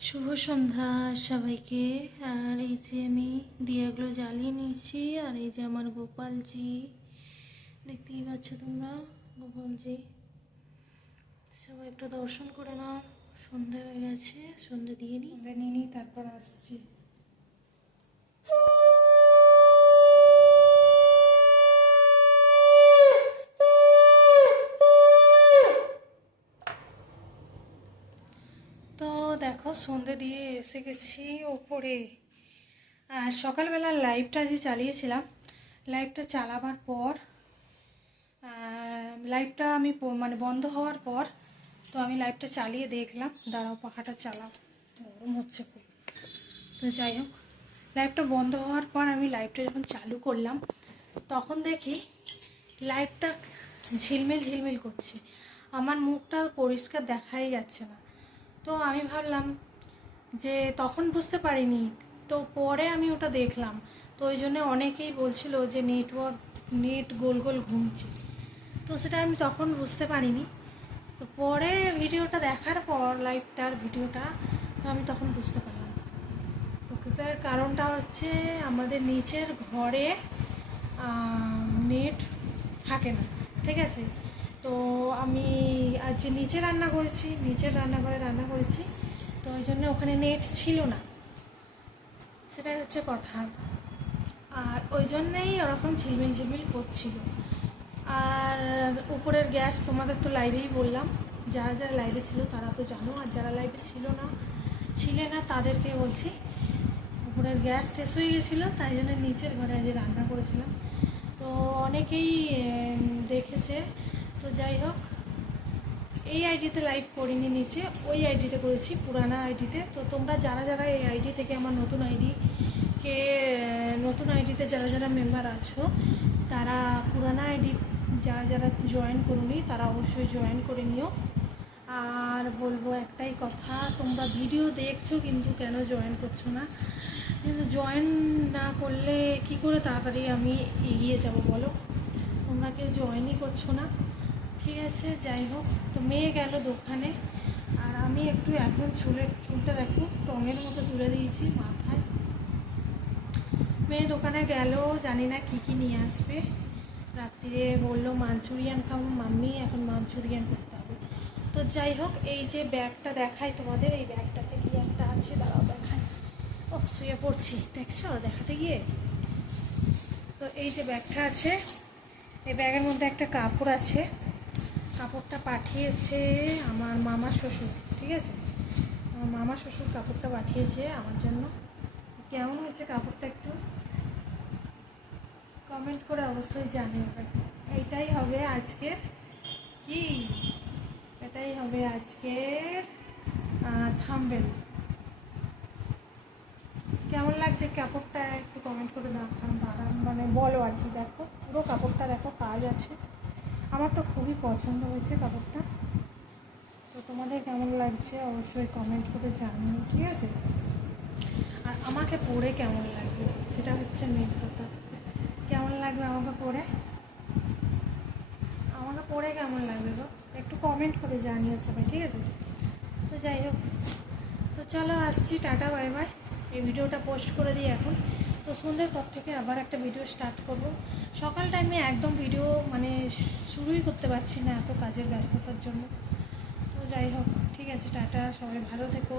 শুভ সন্ধ্যা সবাইকে। আর এই যে আমি দিয়াগুলো জ্বালিয়ে নিয়েছি, আর এই যে আমার গোপালজি, দেখতেই পাচ্ছ তোমরা, গোপালজি। সবাই একটু দর্শন করে নাও, সন্ধ্যা হয়ে গেছে, সন্ধ্যা দিয়ে নিই তারপর আসছি। তো দেখো, সন্ধে দিয়ে এসে গেছি ওপরে। আর সকালবেলা লাইভটা যে চালিয়েছিলাম, লাইভটা চালাবার পর লাইভটা আমি মানে বন্ধ হওয়ার পর তো আমি লাইভটা চালিয়ে দেখলাম। দাঁড়াও, পাখাটা চালাও, গরম হচ্ছে খুব। তো যাই হোক, লাইভটা বন্ধ হওয়ার পর আমি লাইভটা যখন চালু করলাম, তখন দেখি লাইভটা ঝিলমিল ঝিলমিল করছে, আমার মুখটা পরিষ্কার দেখাই যাচ্ছে না। তো আমি ভাবলাম যে, তখন বুঝতে পারিনি, তো পরে আমি ওটা দেখলাম। তো ওই জন্য অনেকেই বলছিল যে নেট গোল গোল ঘুমছে, তো সেটা আমি তখন বুঝতে পারিনি। তো পরে ভিডিওটা দেখার পর, লাইভটার ভিডিওটা, তো আমি তখন বুঝতে পারলাম। তো তার কারণটা হচ্ছে আমাদের নিচের ঘরে নেট থাকে না, ঠিক আছে। তো আমি আজ নিচে রান্না করেছি, নিচের রান্নাঘরে রান্না করেছি, তো ওই জন্য ওখানে নেট ছিল না, সেটাই হচ্ছে কথা। আর ওই জন্যেই ওরকম ঝিলমিল ঝিলমিল করছিল। আর উপরের গ্যাস তোমাদের তো লাইভেই বললাম, যারা যারা লাইভে ছিল তারা তো জানো, আর যারা লাইভে ছিলে না তাদেরকে বলছি, উপরের গ্যাস শেষ হয়ে গেছিলো, তাই জন্য নিচের ঘরে আজ রান্না করেছিলাম। তো অনেকেই দেখেছে। তো যাই হোক, এই আইডিতে লাইভ করিনি, নিচে ওই আইডিতে করেছি, পুরানা আইডিতে। তো তোমরা যারা যারা এই আইডি থেকে আমার নতুন আইডিতে যারা যারা মেম্বার আছো, তারা পুরানা আইডি যারা যারা জয়েন করোনি তারা অবশ্যই জয়েন করে নিও। আর বলবো একটাই কথা, তোমরা ভিডিও দেখছো কিন্তু কেন জয়েন করছো না? কিন্তু জয়েন না করলে কি করে তাড়াতাড়ি আমি এগিয়ে যাব বলো? তোমরা কেউ জয়েনই করছো না, ঠিক আছে। যাই হোক, তো মেয়ে গেল দোকানে, আর আমি একটু এখন চুলটা দেখো টঙের মতো তুলে দিয়েছি মাথায়। মেয়ে দোকানে গেল, জানি না কি কি নিয়ে আসবে। রাত্রিরে বললো মাঞ্চুরিয়ান খাবো মাম্মি, এখন মাঞ্চুরিয়ান করতে হবে। তো যাই হোক, এই যে ব্যাগটা দেখাই তোমাদের, এই ব্যাগটাতে কি একটা আছে, দাঁড়াও দেখাই। ও, শুয়ে পড়ছি, দেখছো দেখাতে গিয়ে। তো এই যে ব্যাগটা আছে, এই ব্যাগের মধ্যে একটা কাপড় আছে। কাপড়টা পাঠিয়েছে আমার মামা শ্বশুর, ঠিক আছে। আমার মামা শ্বশুর কাপড়টা পাঠিয়েছে আমার জন্য। কেমন হয়েছে কাপড়টা একটু কমেন্ট করে অবশ্যই জানিয়ে। এইটাই হবে আজকের কি, এটাই হবে আজকের থাম্বনেল। কেমন লাগছে কাপড়টা একটু কমেন্ট করে দাঁড়ান, মানে বলো আর কি। দেখো পুরো কাপড়টা দেখো, কাজ আছে। আমার তো খুবই পছন্দ হয়েছে কাপড়টা। তো তোমাদের কেমন লাগছে অবশ্যই কমেন্ট করে জানিও, ঠিক আছে। আর আমাকে পরে কেমন লাগবে সেটা হচ্ছে মেন কথা। কেমন লাগবে আমাকে পরে কেমন লাগবে গো, একটু কমেন্ট করে জানিও সবাই, ঠিক আছে। তো যাই হোক, তো চলো আসছি, টাটা বাই বাই। এই ভিডিওটা পোস্ট করে দিই এখন। তো সন্ধ্যের পর থেকে আবার একটা ভিডিও স্টার্ট করব। সকাল টাইমে একদম ভিডিও মানে শুরুই করতে পারছি না, এত কাজের ব্যস্ততার জন্য। তো যাই হোক, ঠিক আছে, টাটা, সবাই ভালো থেকো।